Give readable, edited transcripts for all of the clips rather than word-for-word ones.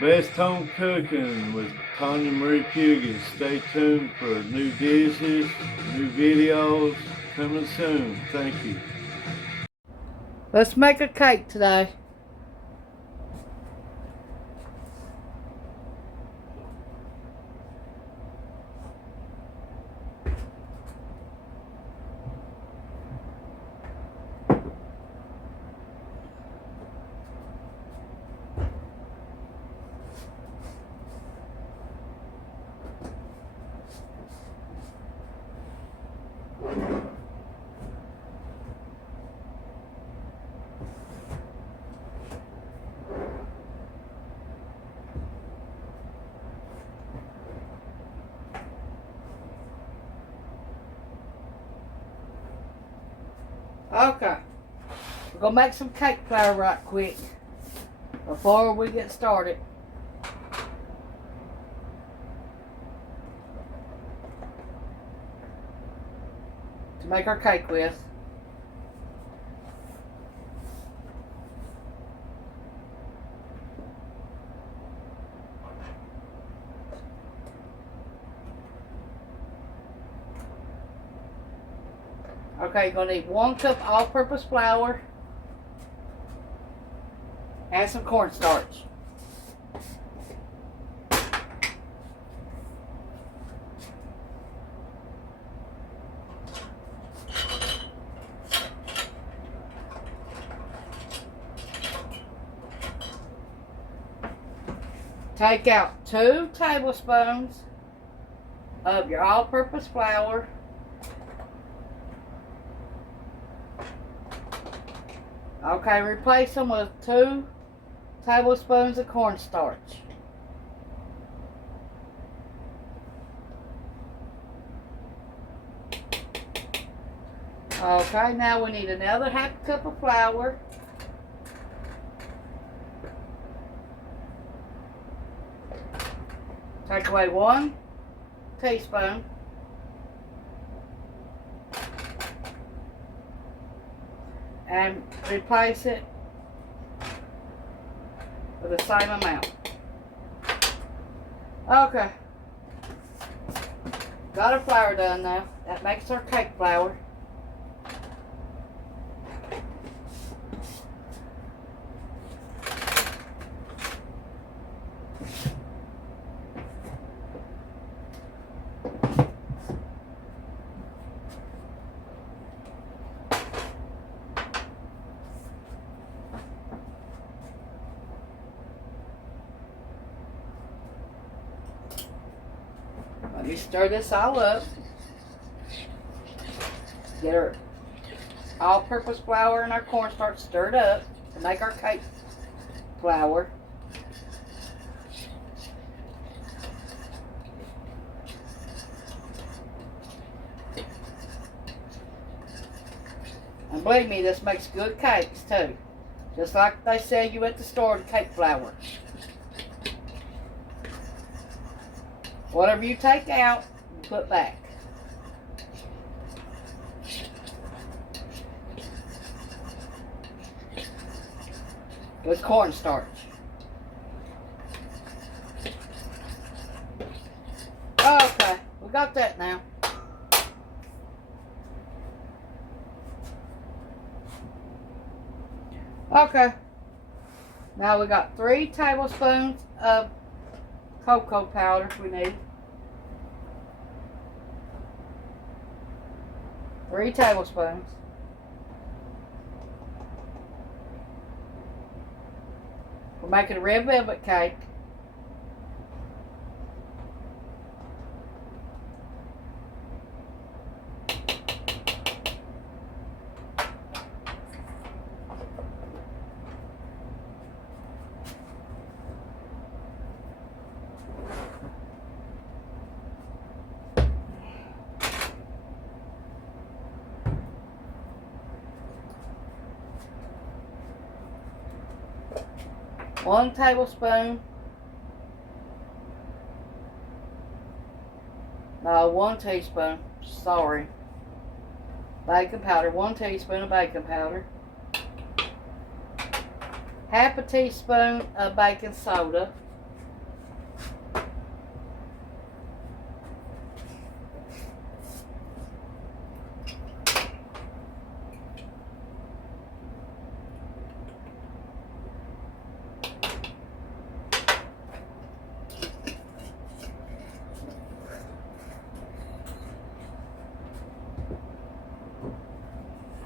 Best Home Cooking with Tawynia M Fugate. Stay tuned for new dishes, new videos coming soon. Thank you. Let's make a cake today. Okay, we're gonna make some cake flour right quick before we get started. To make our cake with. Okay, you're gonna need 1 cup all-purpose flour and some cornstarch. Take out 2 tablespoons of your all-purpose flour. Okay, replace them with 2 tablespoons of cornstarch. Okay, now we need another 1/2 cup of flour. Take away 1 teaspoon. And replace it with the same amount. Okay. Got our flour done now. That makes our cake flour. Let me stir this all up. Get our all-purpose flour and our cornstarch stirred up to make our cake flour. And believe me, this makes good cakes too. Just like they sell you at the store, the cake flour. Whatever you take out, you put back. With cornstarch. Okay, we got that now. Okay, now we got 3 tablespoons of cocoa powder we need. 3 tablespoons. We're making a red velvet cake. One tablespoon. No, 1 teaspoon. Sorry. Baking powder. 1 teaspoon of baking powder. half a teaspoon of baking soda,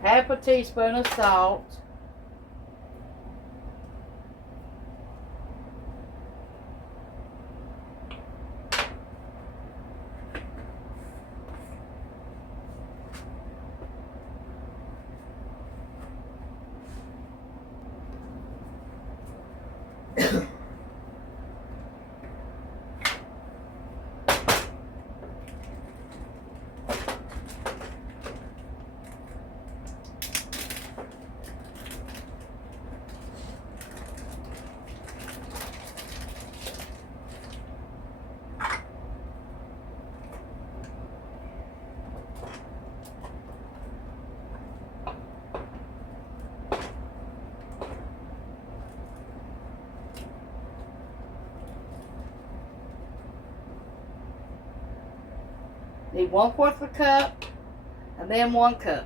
half a teaspoon of salt, need 1/4 of a cup, and then 1 cup.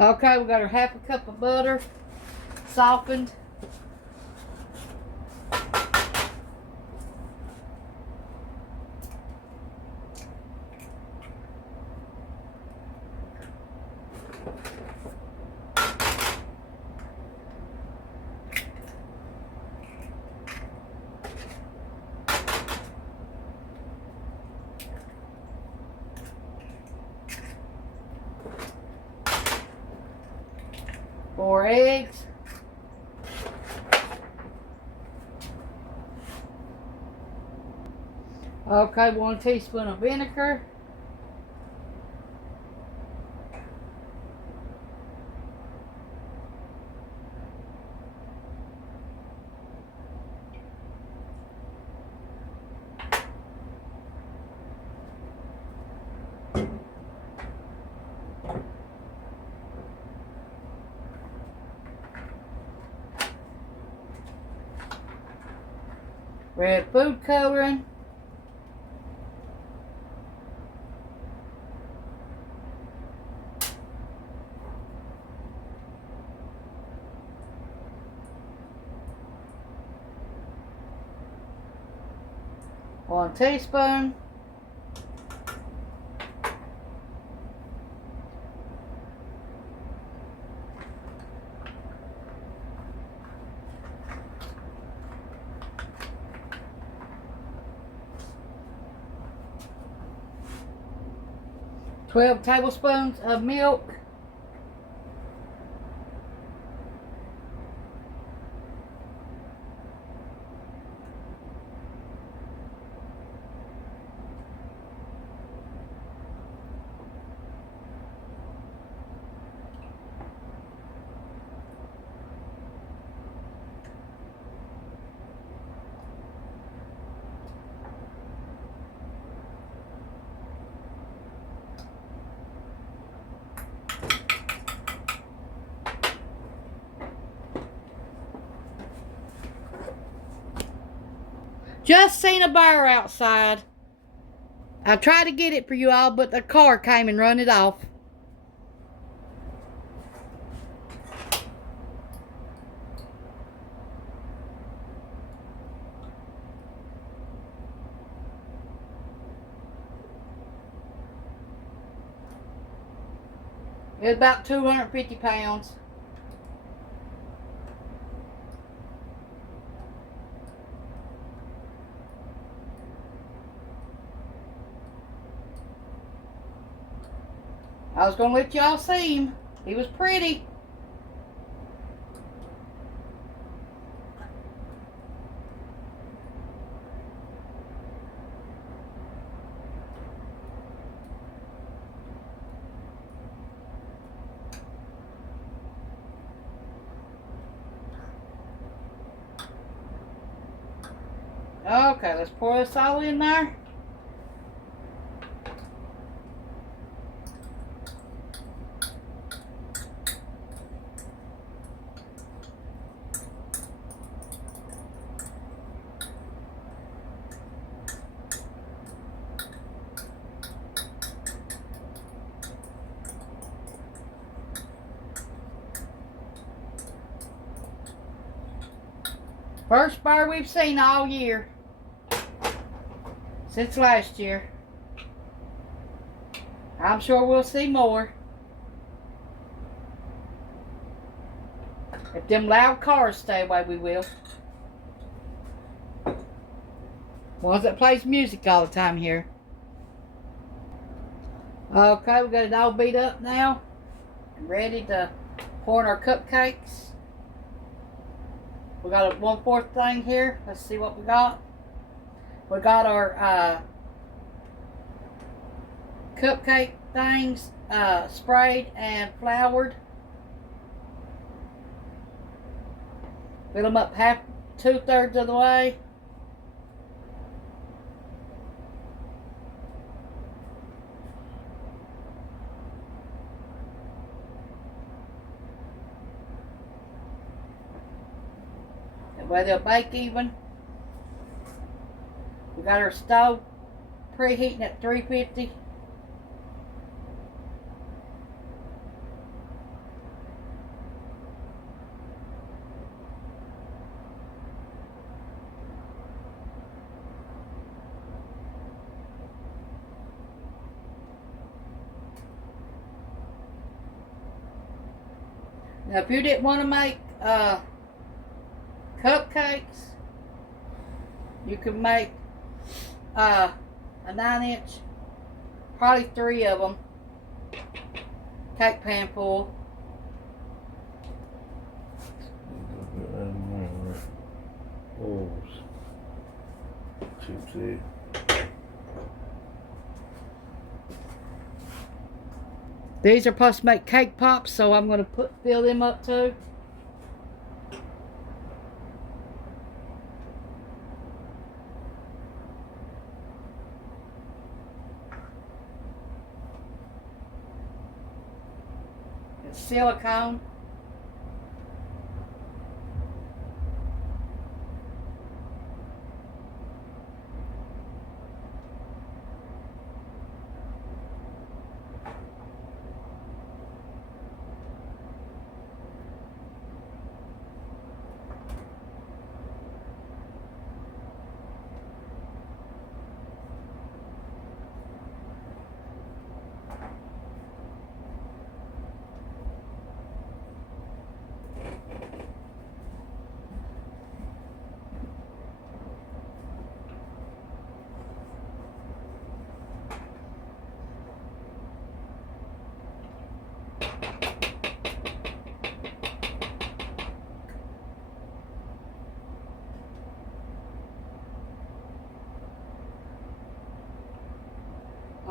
Okay, we got our half a cup of butter, softened. Four eggs. Okay, 1 teaspoon of vinegar. Red food coloring. One teaspoon. Twelve tablespoons of milk. Just seen a bear outside. I tried to get it for you all, but the car came and run it off. It's about 250 pounds. I was gonna let y'all see him. He was pretty. Okay, let's pour this all in there. First bar we've seen all year. Since last year. I'm sure we'll see more. If them loud cars stay away, we will. Ones that plays music all the time here. Okay, we got it all beat up now. Ready to pour in our cupcakes. We got a 1/4 thing here. Let's see what we got. We got our cupcake things sprayed and floured. Fill them up 2/3 of the way. That way they'll bake even. We got our stove preheating at 350. Now, if you didn't want to make cupcakes, you could make a 9-inch, probably 3 of them, cake pan full. These are supposed to make cake pops, so I'm going to fill them up too. It's silicone.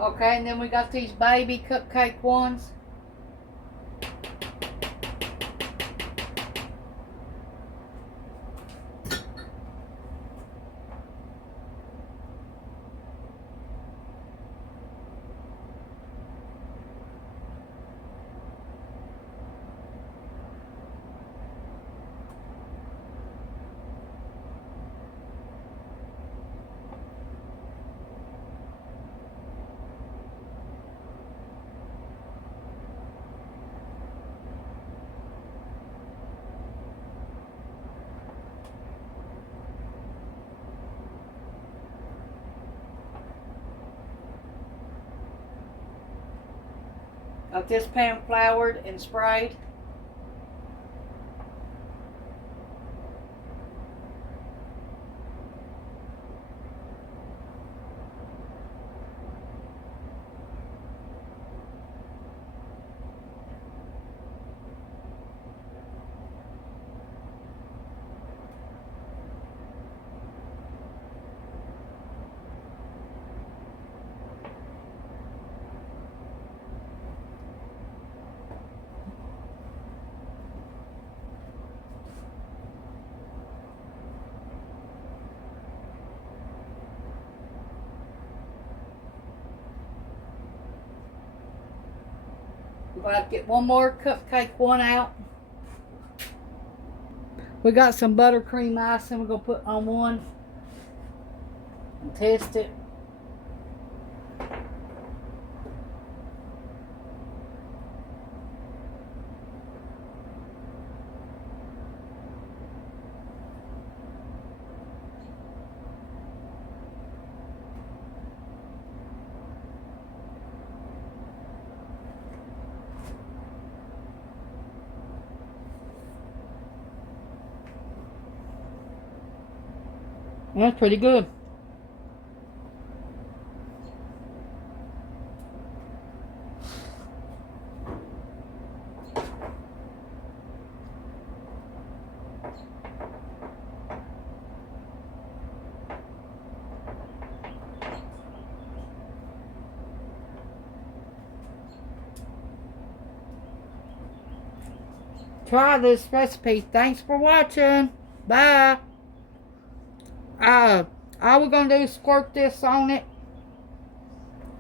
Okay, and then we got these baby cupcake ones. Got this pan floured and sprayed. We're going to get one more cupcake one out. We got some buttercream icing we're going to put on one and test it. That's pretty good. Try this recipe. Thanks for watching. Bye. All we're going to do is squirt this on it.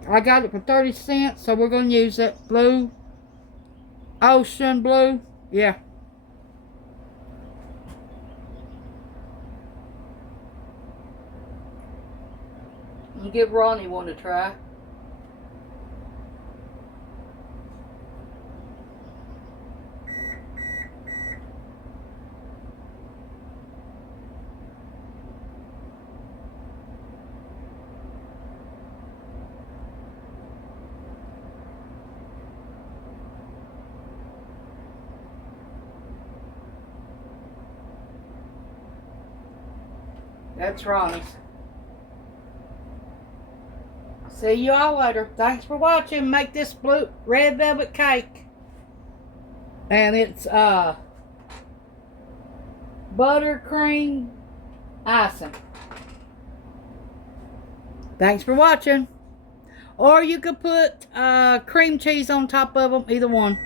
I got it for 30 cents, so we're going to use it. Blue. Ocean blue. Yeah. And give Ronnie one to try. That's Ronnie's. See you all later. Thanks for watching. Make this blue red velvet cake. And it's buttercream icing. Thanks for watching. Or you could put cream cheese on top of them. Either one.